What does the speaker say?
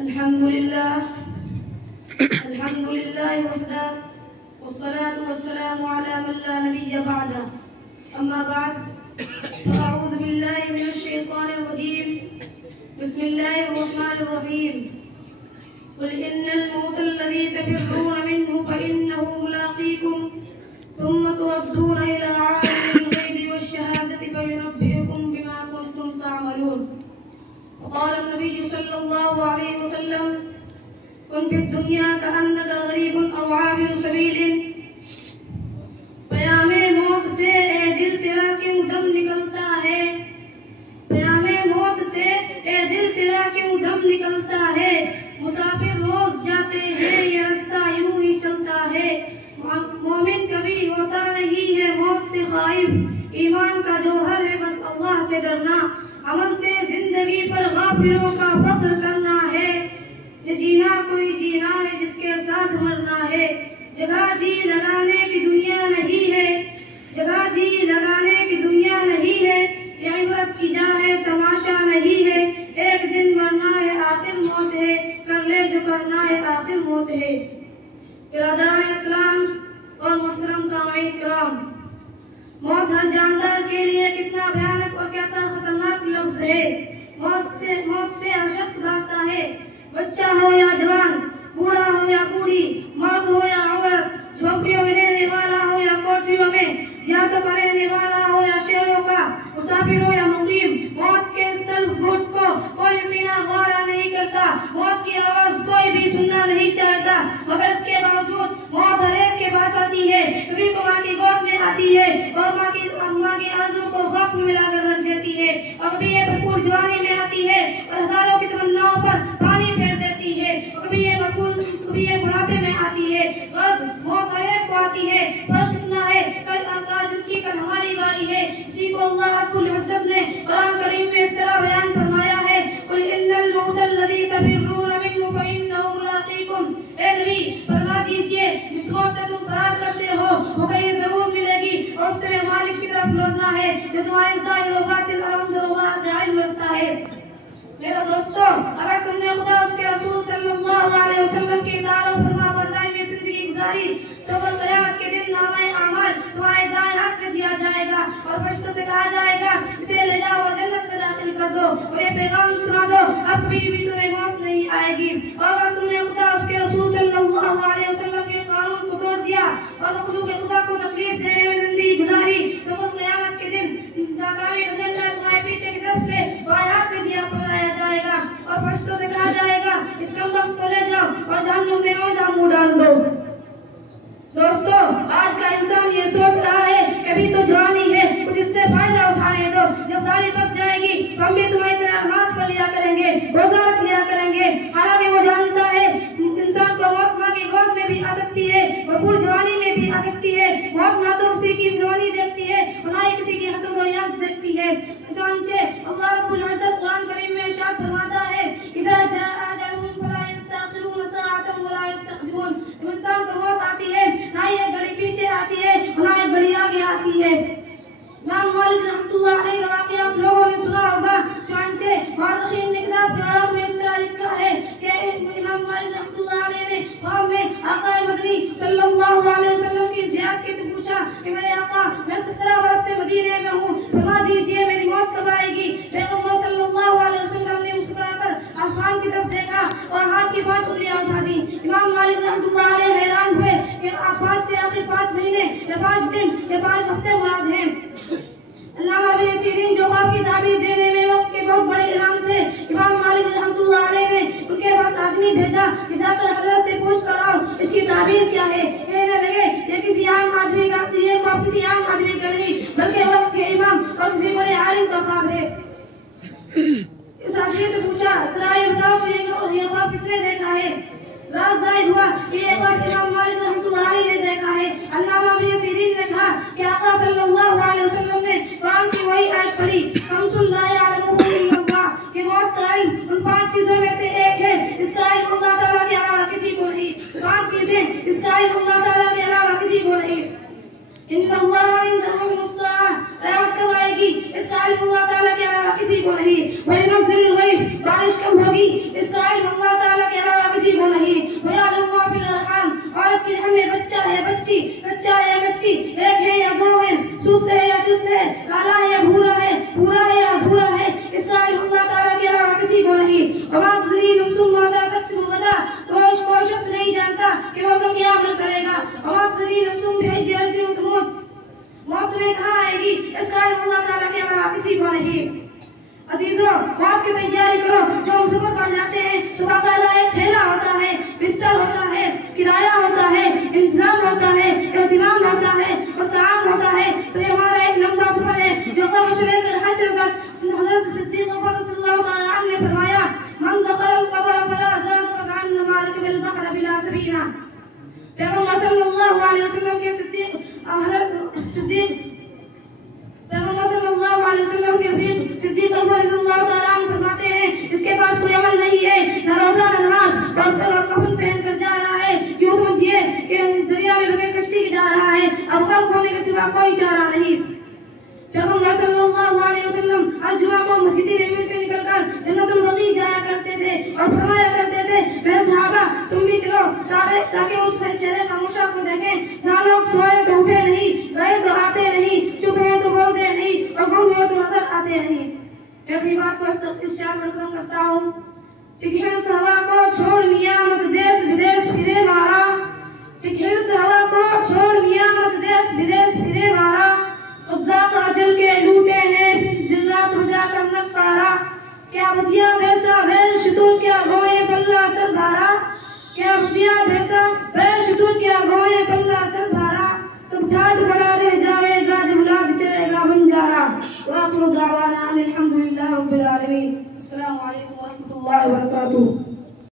अल्हम्दुलिल्लाह वहदा वस्सलातु वस्सलामु अला मन ला नबिय्य बअदा अम्मा बाद अऊज़ु बिल्लाहि मिनश शैतानिर रजीम बिस्मिल्लाहिर रहमानिर रहीम कुल इन्नल मौतल्लज़ी तफिर्रूना मिन्हु फइन्नहु मुलाक़ीकुम थुम्मा तुरद्दूना इला आलिमिल ग़ैबि वश्शहादति फयुनब्बिउकुम बिमा कुंतुम तअमलून। क़ाल नबी सल्लल्लाहु अलैहि वसल्लम कुन फिद दुनिया कअन्नका गरीबुन औ आबिरु सबीलिन। क़यामे मौत से ए दिल तेरा क्यों दम निकलता है, क़यामे मौत से ए दिल तेरा क्यों दम निकलता है। मुसाफिर रोज जाते हैं ये रास्ता यूं ही चलता है। मोमिन कभी होता नहीं है मौत से खाइफ। ईमान का जौहर है बस अल्लाह से डरना। अमल से जिंदगी पर गाफिलों का फख्र करना है। ये जीना कोई जीना है जिसके साथ मरना है। जगह जी लगाने की दुनिया नहीं है, जगह जी लगाने की दुनिया नहीं है। ये इबरत की जा है तमाशा नहीं है। एक दिन मरना है आखिर मौत है, कर ले जो करना है आखिर मौत है। बिरादरान इस्लाम और मुहतरम सामीन किराम, मौत हर जानदार के लिए कितना भयानक और कैसा खतरनाक लफ्ज है। मौत से हर शख्स भागता है, बच्चा हो या जवान, बूढ़ा हो या बूढ़ी, मर्द हो या औरत, झोपड़ियों में रहने वाला हो या कोठरियों में, या तो रहने वाला हो या शहरों का, मुसाफिर हो या मुकीम। मौत के इस तल्ख घूट को कोई पीना गौरा नहीं करता। मौत की आवाज कोई भी सुनना नहीं चाहता, मगर इसके बावजूद मौत हर एक के पास आती है। कभी को माँ की गोद में आती है और माँ की आरज़ू को खौफ में मिलाकर रख देती है, और कभी ये भरपूर जवानी में आती है और हजारों की तमन्नाओं पर पानी फेर देती है। कभी ये बुढ़ापे में आती है। मौत हर एक को आती है। फर्क इतना है कल जिनकी कल हमारी बारी है। इसी को अल्लाह रब्बुल इज्जत ने कुरान करीम में इस तरह बयान फरमाया है, कुल इन्नल मौतल्लज़ी तफिर्रूना मिन्हु फइन्नहु मुलाक़ीकुम। ए नबी फरमा दीजिए, जिस मौत से तुम फरार करते हो वो कहीं जरूर मिलेगी और उसके मालिक की तरफ लौटना है जो तुम्हारे ज़ाहिर व बातिन अलहम्दुलिल्लाह के इल्म रखता है। मेरे दोस्तों, अगर तुमने खुदा उसके रसूल सल्लल्लाहु अलैहि वसल्लम की इताअत और फरमाबरदारी में जिंदगी गुजारी तो कल क़यामत के दिन नामे अमाल तुम्हारे दाएं हाथ में दिया जाएगा और फरिश्तों से कहा जाएगा इसे ले जाओ और जन्नत में दाखिल कर दो और ये पैगाम सुना दो, अब कभी भी तुम्हें मौत नहीं आएगी। और अगर तुमने खुदा उसके रसूल सल्लल्लाहु अलैहि वसल्लम के कानून को तोड़ दिया और मखलूक खुदा को तकलीफ देने में जिंदगी गुजारी तो कल क़यामत के दिन तुम्हारे पीछे की तरफ से बाएं हाथ में दिया पकड़ाया जाएगा और फरिश्तों से कहा जाएगा इस कमबख्त को ले जाओ और जहन्नुम में औंधा मुंह डाल दो। दोस्तों, आज का इंसान ये सोच रहा है कभी तो जवानी है, कुछ इससे फायदा उठाने दो। जब दाढ़ी पक जाएगी तो हम भी तुम्हारी तरह नमाज पढ़ लिया करेंगे, रोजा रख लिया करेंगे। हालांकि वो जानता है इंसान को मौत माँ की गोद में भी आ सकती है, भरपूर जवानी में भी आ सकती है। मौत ना तो किसी की जवानी देखती है और ना ही किसी की हसरत और याद देखती है। चुनांचे अल्लाह रब्बुल इज्जत कुरान करीम में इरशाद फरमाता है, इज़ा जाअ अजलुहुम फला यस्तअखिरूना साअतन वला यस्तक़दिमून। जब इंसान को मौत आती है ना ही एक घड़ी पीछे आती है और ना एक घड़ी आगे आती है। इमाम मालिक रहमतुल्लाह अलैहि का वाक़या आप लोगों ने सुना होगा। चुनांचे मुअर्रिखीन ने किताब ग्यारह में इस तरह लिखा है कि इमाम मालिक रहमतुल्लाह अलैहि ने ख्वाब में आका मदनी सल्लल्लाहु अलैहि वसल्लम की ज़ियारत की तो पूछा कि मेरे आका मैं 17 वर्ष से मदीने में हूँ, फरमा दीजिए मेरी मौत कब आएगी। पैगंबर सल्लल्लाहु अलैहि वसल्लम ने मुस्कुराकर आसमान की तरफ देखा और हाथ की 5 उंगलियां उठा दी। इमाम मालिक रहमतुल्लाह अलैहि हैरान हुए कि 5 से आखिर 5 महीने या 5 दिन या 5 हफ्ते मुराद हैं। अल्लामा इब्न सीरीन जो ख्वाब की ताबीर देने में वक्त के बहुत बड़े इमाम थे, इमाम मालिक रहमतुल्लाह अलैहि ने उनके पास आदमी भेजा कि जाकर हज़रत से पूछ कर आओ इसकी ताबीर क्या है। कहने लगे ये किसी आम आदमी का नहीं बल्कि वक्त के इमाम और किसी बड़े आलिम का ख्वाब है। इस आदमी से पूछा जरा ये बताओ ये ख्वाब किसने देखा है। रात जाहिर हुआ कि ये ख्वाब इमाम मालिक रहमतुल्लाह अलैहि ने देखा है। अल्लामा इब्न सीरीन ने कहा कि आका सल्लल्लाहु अलैहि वसल्लम ने कुरान की वही आयत पढ़ी, खम्सुन ला यअलमुहुन्ना इल्लल्लाह, कि मौत का इल्म उन 5 चीजों में से एक है, इसका इल्म अल्लाह ताला के अलावा किसी को नहीं। 5 चीजें इसका इल्म अल्लाह ताला के अलावा किसी को नहीं। इन्नल्लाह इंदहु इल्मुस्साअह, क़यामत कब आएगी इसका इल्म अल्लाह ताला के अलावा किसी को नहीं। व युनज़्ज़िलुल ग़ैथ, बारिश नहीं, इसराइल अल्लाह ताला के अलावा किसी को नहीं। वयालम मा फिल अरहाम, औरत के रहम में बच्चा है बच्ची, कच्चा है या कच्ची, एक है या दो है, सुस्त है या चुस्त है, काला है या भूरा है या अधूरा है, इसराइल अल्लाह ताला के अलावा किसी को नहीं। वमा तदरी नफ्सुम माज़ा तक्सिबु गदा, कोई शख्स नहीं जानता कि वो कल क्या अमल करेगा। वमा तदरी नफ्सुम बिअय्यि अर्दिन तमूत, मौत तुम्हें कहाँ आएगी, इसका इल्म अल्लाह ताला के अलावा किसी को नहीं। अजीजों, मौत की तैयारी करो। जो हम सफर कर जाते हैं तो बाकायदा एक ठेला होता है, बिस्तर होता है, किराया होता है, इंतजाम होता है, एहतिमाम होता है और ताम होता है। तो ये हमारा एक लंबा सफर है जो कब्र से लेकर हश्र तक। हज़रत सिद्दीक़ रज़ियल्लाहु ताला अन्हु ने फरमाया, मन दखल क़ब्र फला ज़ाद फकान्नमा रकबल बहर बिला सबीना। पैगंबर सल्लल्लाहु अलैहि वसल्लम के सिद्दीक़ पैगंबर सल्लल्लाहु अलैहि वसल्लम के रफ़ीक़ सिद्दीक़ रज़ियल्लाहु ताला अन्हु फरमाते हैं, इसके पास कोई अमल नहीं है, न रोज़ा न नमाज, और कफ़न पहन कर जा रहा है, यूँ समझिए कि दरिया में बगैर कश्ती के जा रहा है। अब गम खोने के सिवा कोई चारा नहीं। पैगंबर सल्लल्लाहु अलैहि वसल्लम हर जुमा को मस्जिद नबवी से निकलकर जन्नतुल बकी जाया करते थे और फरमाया करते थे, मेरे सहाबा तुम भी चलो ताकि उस शहर खामोशा को देखें जहाँ लोग सोए तो उठे नहीं, गए तो आते नहीं, चुप हैं तो बोलते नहीं और गुम हुए तो नजर आते नहीं। मैं अपनी बात को इस शान में खत्म करता हूँ। टिकहिर्स हवा को छोड़ मियाँ मत देश विदेश फिरे मारा, टिकहिर्स हवा को छोड़ मियाँ मत देश विदेश फिरे मारा, उज़्ज़ा अजल के लूटे हैं दिन रात बजा कर नकारा, क्या बदिया वैसा वैल शुतूर क्या गोए पल्ला सरदारा, क्या बदिया वैसा वैल शुतूर क्या गोए पल्ला सरदारा, सब ठाट बड़ा रह जाएगा जब लाद चलेगा बंजारा। व आखिरु दावाना अनिल हम्दुलिल्लाहि रब्बिल आलमीन। अस्सलामु अलैकुम व रहमतुल्लाहि व बरकातुहू।